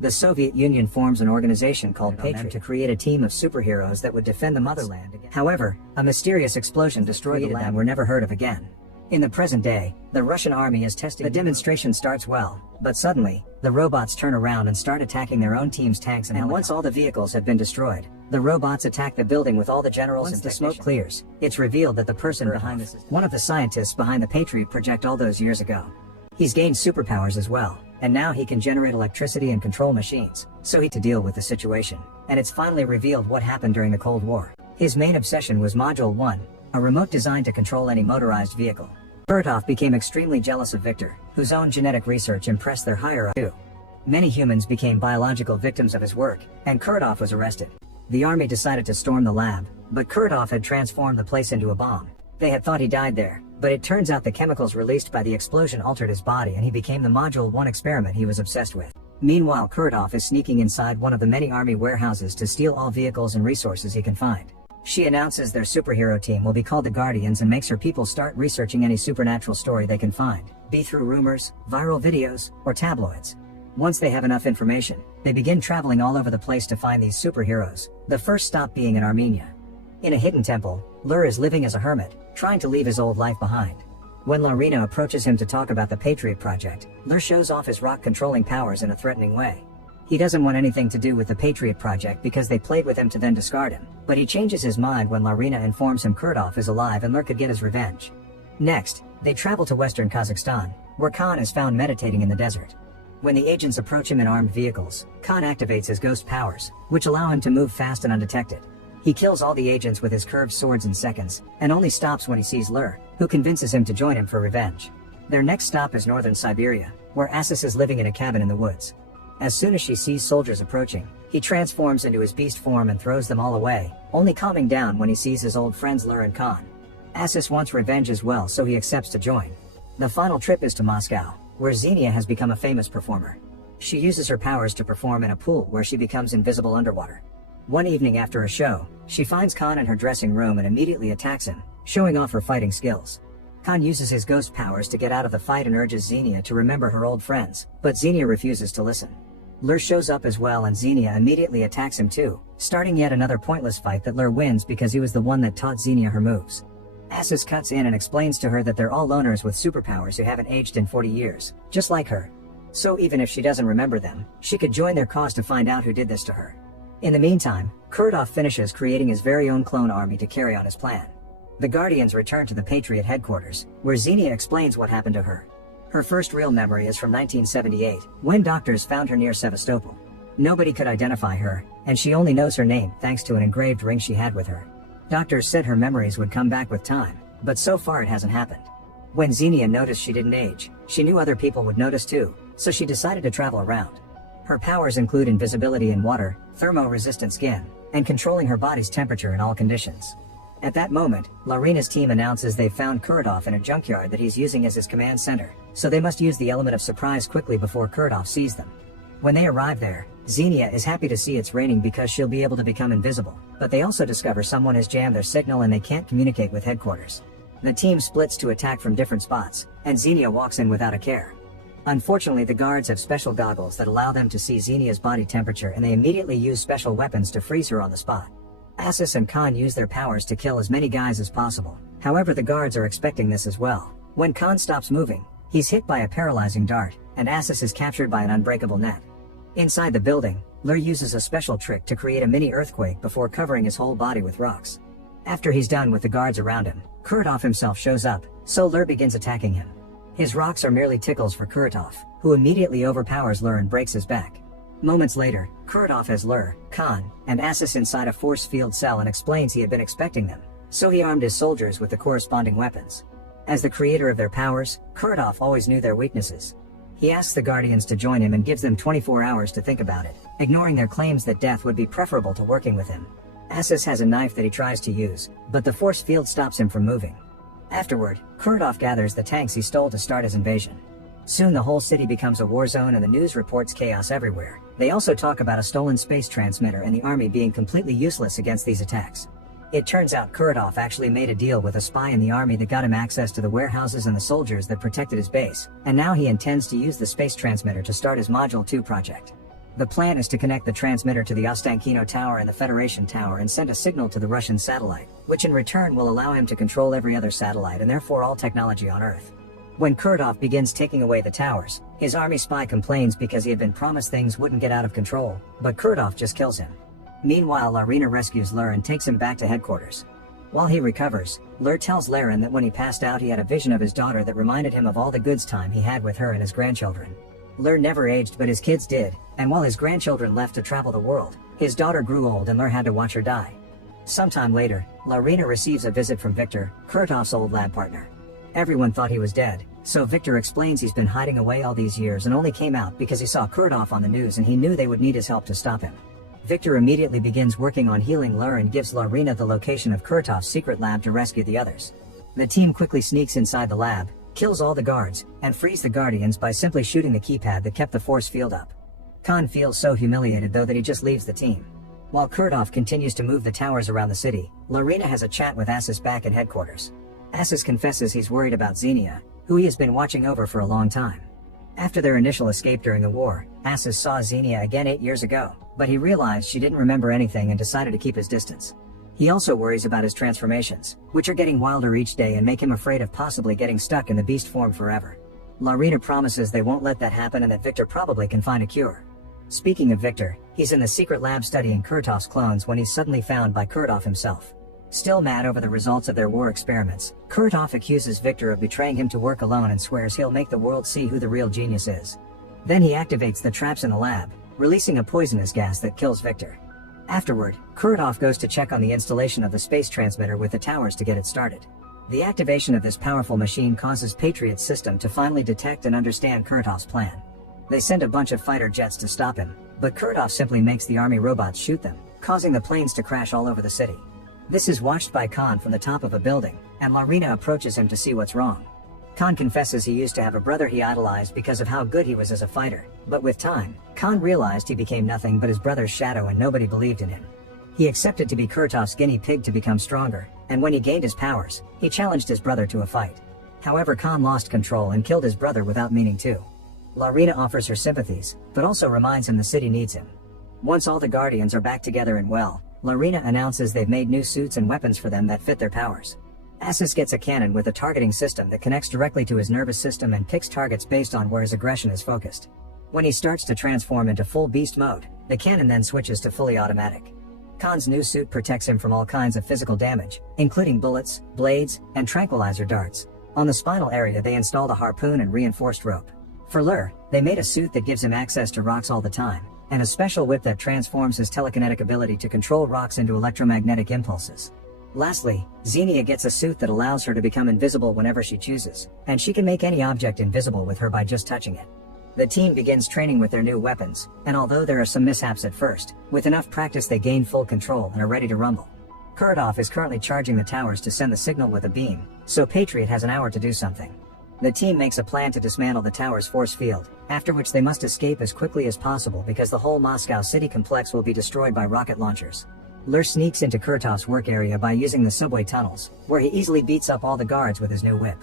the Soviet Union forms an organization called Patriot to create a team of superheroes that would defend the motherland. However, a mysterious explosion destroyed the lab and were never heard of again. In the present day, the Russian army is testing. The demonstration starts well, but suddenly, the robots turn around and start attacking their own team's tanks, and once all the vehicles have been destroyed, the robots attack the building with all the generals. Once the smoke clears, it's revealed that the person behind this is one of the scientists behind the Patriot project all those years ago. He's gained superpowers as well, and now he can generate electricity and control machines, so he to deal with the situation. And it's finally revealed what happened during the Cold War. His main obsession was Module 1, a remote designed to control any motorized vehicle. Kharkov became extremely jealous of Victor, whose own genetic research impressed their higher-ups too. Many humans became biological victims of his work, and Kharkov was arrested. The army decided to storm the lab, but Kharkov had transformed the place into a bomb. They had thought he died there, but it turns out the chemicals released by the explosion altered his body and he became the Module 1 experiment he was obsessed with. Meanwhile, Kharkov is sneaking inside one of the many army warehouses to steal all vehicles and resources he can find. She announces their superhero team will be called the Guardians and makes her people start researching any supernatural story they can find, be through rumors, viral videos, or tabloids. Once they have enough information, they begin traveling all over the place to find these superheroes, the first stop being in Armenia. In a hidden temple, Lur is living as a hermit, trying to leave his old life behind. When Larina approaches him to talk about the Patriot project, Lur shows off his rock-controlling powers in a threatening way. He doesn't want anything to do with the Patriot project because they played with him to then discard him, but he changes his mind when Larina informs him Kharkov is alive and Lur could get his revenge. Next, they travel to western Kazakhstan, where Khan is found meditating in the desert. When the agents approach him in armed vehicles, Khan activates his ghost powers, which allow him to move fast and undetected. He kills all the agents with his curved swords in seconds, and only stops when he sees Lur, who convinces him to join him for revenge. Their next stop is northern Siberia, where Assis is living in a cabin in the woods. As soon as she sees soldiers approaching, he transforms into his beast form and throws them all away, only calming down when he sees his old friends Lur and Khan. Assis wants revenge as well, so he accepts to join. The final trip is to Moscow, where Xenia has become a famous performer. She uses her powers to perform in a pool where she becomes invisible underwater. One evening after a show, she finds Khan in her dressing room and immediately attacks him, showing off her fighting skills. Khan uses his ghost powers to get out of the fight and urges Xenia to remember her old friends, but Xenia refuses to listen. Lur shows up as well and Xenia immediately attacks him too, starting yet another pointless fight that Lur wins because he was the one that taught Xenia her moves. Assis cuts in and explains to her that they're all loners with superpowers who haven't aged in 40 years, just like her. So even if she doesn't remember them, she could join their cause to find out who did this to her. In the meantime, Kharkov finishes creating his very own clone army to carry out his plan. The Guardians return to the Patriot headquarters, where Xenia explains what happened to her. Her first real memory is from 1978, when doctors found her near Sevastopol. Nobody could identify her, and she only knows her name thanks to an engraved ring she had with her. Doctors said her memories would come back with time, but so far it hasn't happened. When Xenia noticed she didn't age, she knew other people would notice too, so she decided to travel around. Her powers include invisibility in water, thermo-resistant skin, and controlling her body's temperature in all conditions. At that moment, Larina's team announces they've found Kharkov in a junkyard that he's using as his command center, so they must use the element of surprise quickly before Kharkov sees them. When they arrive there, Xenia is happy to see it's raining because she'll be able to become invisible, but they also discover someone has jammed their signal and they can't communicate with headquarters. The team splits to attack from different spots, and Xenia walks in without a care. Unfortunately, the guards have special goggles that allow them to see Xenia's body temperature and they immediately use special weapons to freeze her on the spot. Assis and Khan use their powers to kill as many guys as possible. However, the guards are expecting this as well. When Khan stops moving, he's hit by a paralyzing dart, and Assis is captured by an unbreakable net. Inside the building, Lur uses a special trick to create a mini earthquake before covering his whole body with rocks. After he's done with the guards around him, Kharkov himself shows up, so Lur begins attacking him. His rocks are merely tickles for Kharkov, who immediately overpowers Lur and breaks his back. Moments later, Kharkov has Lur, Khan, and Assis inside a force field cell and explains he had been expecting them, so he armed his soldiers with the corresponding weapons. As the creator of their powers, Kharkov always knew their weaknesses. He asks the Guardians to join him and gives them 24 hours to think about it, ignoring their claims that death would be preferable to working with him. Assis has a knife that he tries to use, but the force field stops him from moving. Afterward, Kharkov gathers the tanks he stole to start his invasion. Soon the whole city becomes a war zone and the news reports chaos everywhere. They also talk about a stolen space transmitter and the army being completely useless against these attacks. It turns out Kharkov actually made a deal with a spy in the army that got him access to the warehouses and the soldiers that protected his base, and now he intends to use the space transmitter to start his Module 2 project. The plan is to connect the transmitter to the Ostankino Tower and the Federation Tower and send a signal to the Russian satellite, which in return will allow him to control every other satellite and therefore all technology on Earth. When Kurdov begins taking away the towers, his army spy complains because he had been promised things wouldn't get out of control, but Kurdov just kills him. Meanwhile, Larina rescues Lur and takes him back to headquarters. While he recovers, Lur tells Laren that when he passed out he had a vision of his daughter that reminded him of all the good time he had with her and his grandchildren. Lur never aged, but his kids did, and while his grandchildren left to travel the world, his daughter grew old and Lur had to watch her die. Sometime later, Larina receives a visit from Victor, Kurdov's old lab partner. Everyone thought he was dead, so Victor explains he's been hiding away all these years and only came out because he saw Kurdov on the news and he knew they would need his help to stop him. Victor immediately begins working on healing Lur and gives Larina the location of Kurdov's secret lab to rescue the others. The team quickly sneaks inside the lab, kills all the guards, and frees the Guardians by simply shooting the keypad that kept the force field up. Khan feels so humiliated though that he just leaves the team. While Kurdov continues to move the towers around the city, Larina has a chat with Assis back at headquarters. Assis confesses he's worried about Xenia, who he has been watching over for a long time. After their initial escape during the war, Assis saw Xenia again 8 years ago, but he realized she didn't remember anything and decided to keep his distance. He also worries about his transformations, which are getting wilder each day and make him afraid of possibly getting stuck in the beast form forever. Larina promises they won't let that happen and that Victor probably can find a cure. Speaking of Victor, he's in the secret lab studying Kurdov's clones when he's suddenly found by Kurdov himself. Still mad over the results of their war experiments, Kurdov accuses Victor of betraying him to work alone and swears he'll make the world see who the real genius is. Then he activates the traps in the lab, releasing a poisonous gas that kills Victor. Afterward, Kurdov goes to check on the installation of the space transmitter with the towers to get it started. The activation of this powerful machine causes Patriot's system to finally detect and understand Kurdov's plan. They send a bunch of fighter jets to stop him, but Kurdov simply makes the army robots shoot them, causing the planes to crash all over the city. This is watched by Khan from the top of a building, and Larina approaches him to see what's wrong. Khan confesses he used to have a brother he idolized because of how good he was as a fighter, but with time, Khan realized he became nothing but his brother's shadow and nobody believed in him. He accepted to be Kurdov's guinea pig to become stronger, and when he gained his powers, he challenged his brother to a fight. However, Khan lost control and killed his brother without meaning to. Larina offers her sympathies, but also reminds him the city needs him. Once all the Guardians are back together and well, Larina announces they've made new suits and weapons for them that fit their powers. Assis gets a cannon with a targeting system that connects directly to his nervous system and picks targets based on where his aggression is focused. When he starts to transform into full beast mode, the cannon then switches to fully automatic. Khan's new suit protects him from all kinds of physical damage, including bullets, blades, and tranquilizer darts. On the spinal area they installed a harpoon and reinforced rope. For Lur, they made a suit that gives him access to rocks all the time, and a special whip that transforms his telekinetic ability to control rocks into electromagnetic impulses. Lastly, Xenia gets a suit that allows her to become invisible whenever she chooses, and she can make any object invisible with her by just touching it. The team begins training with their new weapons, and although there are some mishaps at first, with enough practice they gain full control and are ready to rumble. Kurdov is currently charging the towers to send the signal with a beam, so Patriot has an hour to do something. The team makes a plan to dismantle the tower's force field, after which they must escape as quickly as possible because the whole Moscow city complex will be destroyed by rocket launchers. Lur sneaks into Kurdov's work area by using the subway tunnels, where he easily beats up all the guards with his new whip.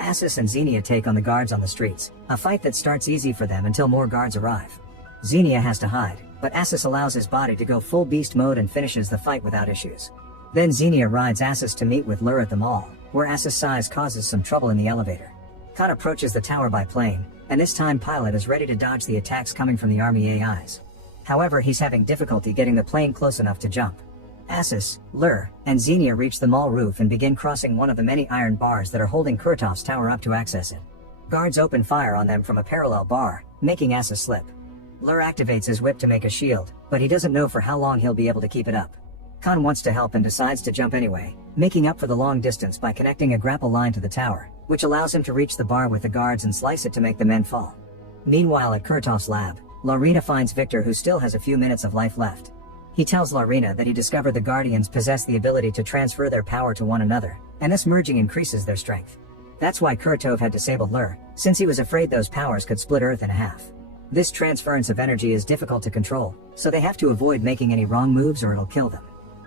Assis and Xenia take on the guards on the streets, a fight that starts easy for them until more guards arrive. Xenia has to hide, but Assis allows his body to go full beast mode and finishes the fight without issues. Then Xenia rides Assis to meet with Lur at the mall, where Assis' size causes some trouble in the elevator. Khan approaches the tower by plane, and this time Pilot is ready to dodge the attacks coming from the army AIs. However, he's having difficulty getting the plane close enough to jump. Assis, Lur, and Xenia reach the mall roof and begin crossing one of the many iron bars that are holding Kurdov's tower up to access it. Guards open fire on them from a parallel bar, making Assis slip. Lur activates his whip to make a shield, but he doesn't know for how long he'll be able to keep it up. Khan wants to help and decides to jump anyway, making up for the long distance by connecting a grapple line to the tower, which allows him to reach the bar with the guards and slice it to make the men fall. Meanwhile at Kurdov's lab, Larina finds Victor, who still has a few minutes of life left. He tells Larina that he discovered the Guardians possess the ability to transfer their power to one another, and this merging increases their strength. That's why Kurtov had disabled Lur, since he was afraid those powers could split Earth in half. This transference of energy is difficult to control, so they have to avoid making any wrong moves or it'll kill them.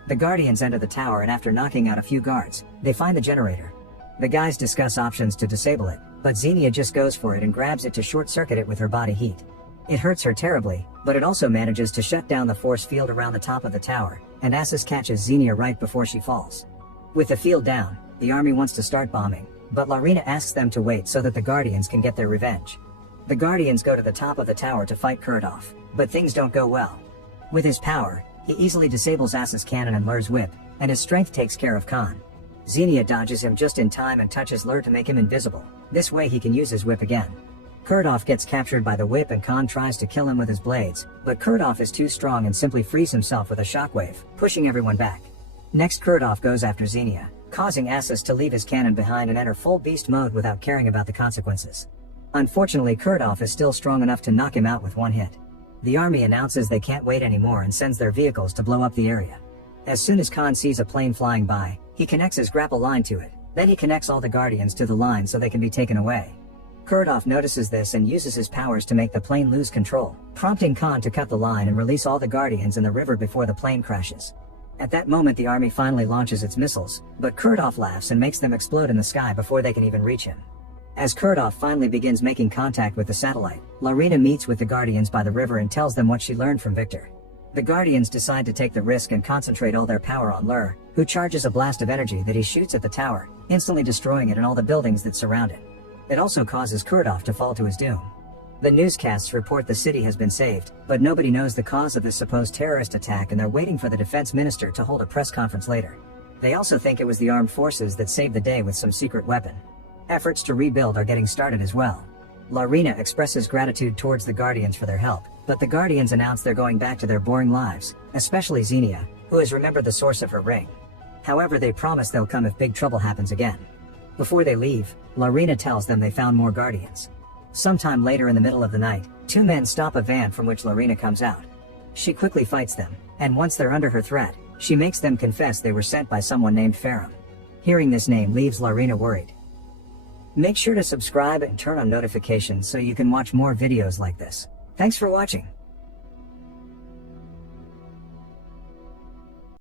The Guardians enter the tower, and after knocking out a few guards, they find the generator. The guys discuss options to disable it, but Xenia just goes for it and grabs it to short-circuit it with her body heat. It hurts her terribly, but it also manages to shut down the force field around the top of the tower, and Assus catches Xenia right before she falls. With the field down, the army wants to start bombing, but Laurina asks them to wait so that the Guardians can get their revenge. The Guardians go to the top of the tower to fight Kurdov, but things don't go well. With his power, he easily disables Assus' cannon and Lur's whip, and his strength takes care of Khan. Xenia dodges him just in time and touches Lur to make him invisible. This way he can use his whip again. Kurdov gets captured by the whip and Khan tries to kill him with his blades, but Kurdov is too strong and simply frees himself with a shockwave, pushing everyone back. Next Kurdov goes after Xenia, causing Assus to leave his cannon behind and enter full beast mode without caring about the consequences. Unfortunately, Kurdov is still strong enough to knock him out with one hit. The army announces they can't wait anymore and sends their vehicles to blow up the area. As soon as Khan sees a plane flying by, he connects his grapple line to it. Then he connects all the Guardians to the line so they can be taken away. Kurdov notices this and uses his powers to make the plane lose control, prompting Khan to cut the line and release all the Guardians in the river before the plane crashes. At that moment the army finally launches its missiles, but Kurdov laughs and makes them explode in the sky before they can even reach him. As Kurdov finally begins making contact with the satellite, Laurina meets with the Guardians by the river and tells them what she learned from Victor. The Guardians decide to take the risk and concentrate all their power on Lur, who charges a blast of energy that he shoots at the tower, instantly destroying it and all the buildings that surround it. It also causes Kurdov to fall to his doom. The newscasts report the city has been saved, but nobody knows the cause of this supposed terrorist attack and they're waiting for the defense minister to hold a press conference later. They also think it was the armed forces that saved the day with some secret weapon. Efforts to rebuild are getting started as well. Laurina expresses gratitude towards the Guardians for their help, but the Guardians announce they're going back to their boring lives, especially Xenia, who has remembered the source of her ring. However, they promise they'll come if big trouble happens again. Before they leave, Laurina tells them they found more Guardians. Sometime later in the middle of the night, two men stop a van from which Laurina comes out. She quickly fights them, and once they're under her threat, she makes them confess they were sent by someone named Farum. Hearing this name leaves Laurina worried. Make sure to subscribe and turn on notifications so you can watch more videos like this. Thanks for watching.